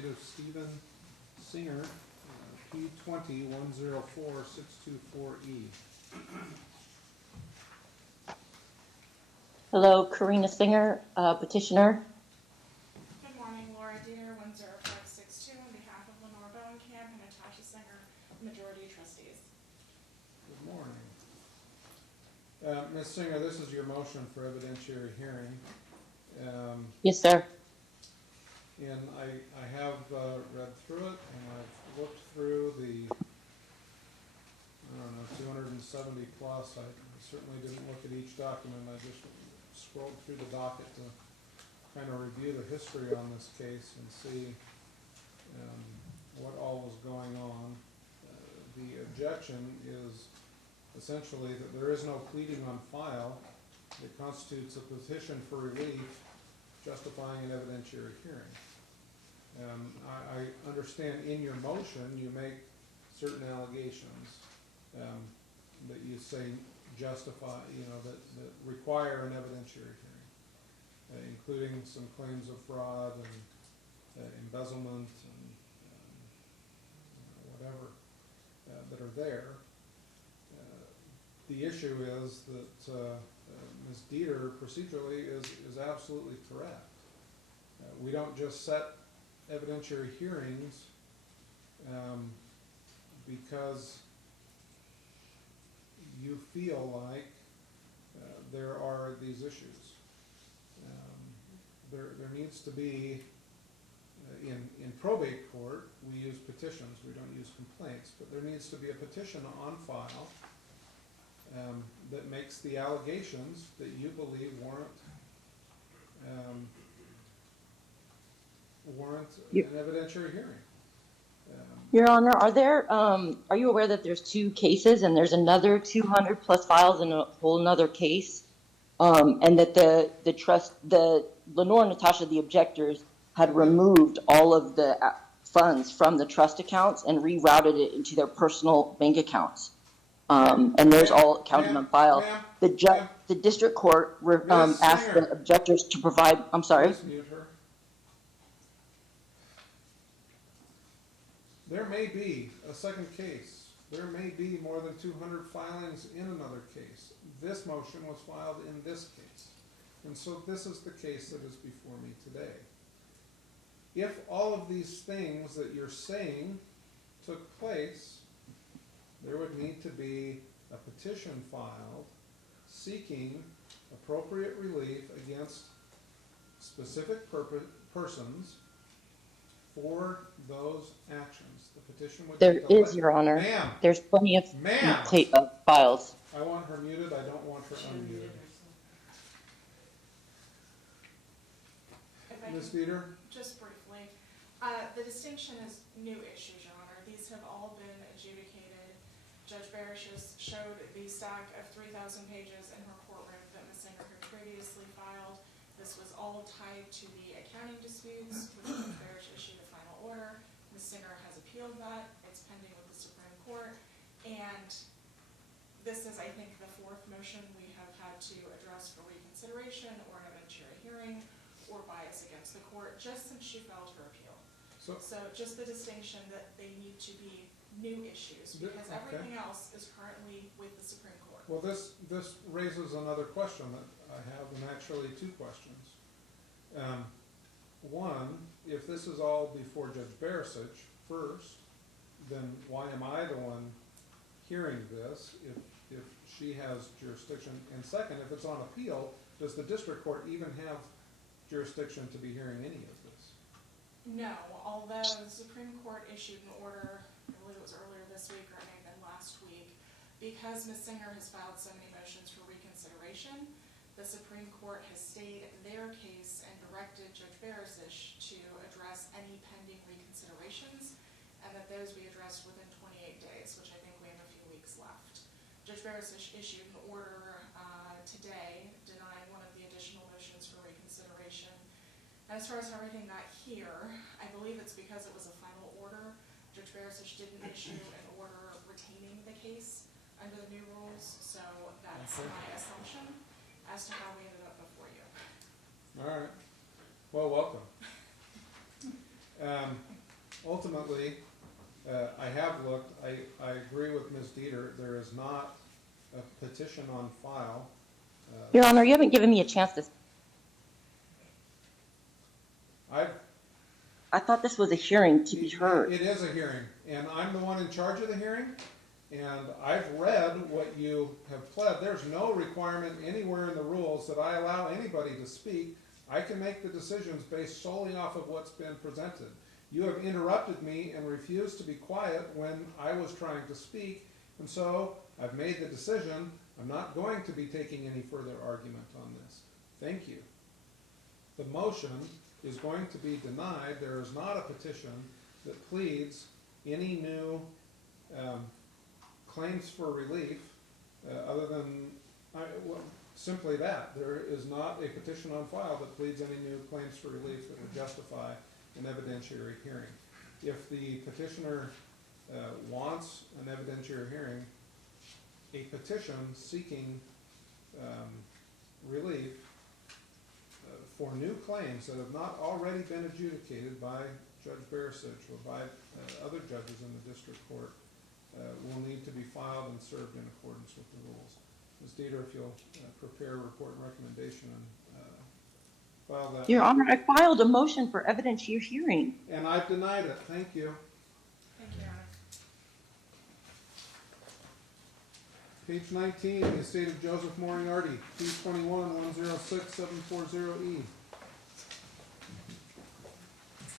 estate of Stephen Singer, P20104624E. Hello, Karina Singer, petitioner. Good morning, Laura Deeter, 10562, on behalf of Lenore Bowenkamp and Natasha Singer, majority trustees. Good morning. Ms. Singer, this is your motion for evidentiary hearing. Yes, sir. And I have read through it, and I've looked through the, 270 plus. I certainly didn't look at each document. I just scrolled through the docket to kind of review the history on this case and see what all was going on. The objection is essentially that there is no pleading on file that constitutes a petition for relief justifying an evidentiary hearing. I understand in your motion you make certain allegations that you say justify, that require an evidentiary hearing, including some claims of fraud and embezzlement and whatever that are there. The issue is that Ms. Deeter procedurally is absolutely correct. We don't just set evidentiary hearings because you feel like there are these issues. There needs to be, in probate court, we use petitions, we don't use complaints, but there needs to be a petition on file that makes the allegations that you believe warrant an evidentiary hearing. Your Honor, are you aware that there's two cases and there's another 200 plus files in a whole nother case? And that the Lenore and Natasha, the objectors, had removed all of the funds from the trust accounts and rerouted it into their personal bank accounts. And there's all accounted on file. The district court asked the objectors to provide, I'm sorry. There may be a second case. There may be more than 200 filings in another case. This motion was filed in this case. And so this is the case that is before me today. If all of these things that you're saying took place, there would need to be a petition filed seeking appropriate relief against specific persons for those actions. The petition would There is, Your Honor. Ma'am. There's plenty of files. I want her muted. I don't want her unmuted. Ms. Deeter? Just briefly, the distinction is new issues, Your Honor. These have all been adjudicated. Judge Barish showed the stack of 3,000 pages in her courtroom that Ms. Singer had previously filed. This was all tied to the accounting disputes, which Judge Barish issued a final order. Ms. Singer has appealed that. It's pending with the Supreme Court. And this is, I think, the fourth motion we have had to address for reconsideration or an evidentiary hearing or bias against the court just since she filed her appeal. So just the distinction that they need to be new issues because everything else is currently with the Supreme Court. Well, this raises another question that I have, and actually two questions. One, if this is all before Judge Barisic first, then why am I the one hearing this if she has jurisdiction? And second, if it's on appeal, does the district court even have jurisdiction to be hearing any of this? No, although the Supreme Court issued an order, I believe it was earlier this week or it may have been last week, because Ms. Singer has filed so many motions for reconsideration, the Supreme Court has stayed their case and directed Judge Barisic to address any pending reconsiderations and that those be addressed within 28 days, which I think we have a few weeks left. Judge Barisic issued an order today denying one of the additional motions for reconsideration. And as far as everything got here, I believe it's because it was a final order. Judge Barisic didn't issue an order retaining the case under the new rules, so that's my assumption as to how we ended up before you. All right. Well, welcome. ultimately, I have looked, I agree with Ms. Deeter, there is not a petition on file. Your Honor, you haven't given me a chance to. I thought this was a hearing to be heard. It is a hearing, and I'm the one in charge of the hearing, and I've read what you have pled. There's no requirement anywhere in the rules that I allow anybody to speak. I can make the decisions based solely off of what's been presented. You have interrupted me and refused to be quiet when I was trying to speak, and so I've made the decision. I'm not going to be taking any further argument on this. Thank you. The motion is going to be denied. There is not a petition that pleads any new claims for relief other than simply that. There is not a petition on file that pleads any new claims for relief that would justify an evidentiary hearing. If the petitioner wants an evidentiary hearing, a petition seeking relief for new claims that have not already been adjudicated by Judge Barasich or by other judges in the district court will need to be filed and served in accordance with the rules. Ms. Deeter, if you'll prepare a report and recommendation and file that. Your Honor, I filed a motion for evidentiary hearing. And I've denied it. Thank you. Thank you, Your Honor. Page 19, the estate of Joseph Moriarty, P21-106-740E.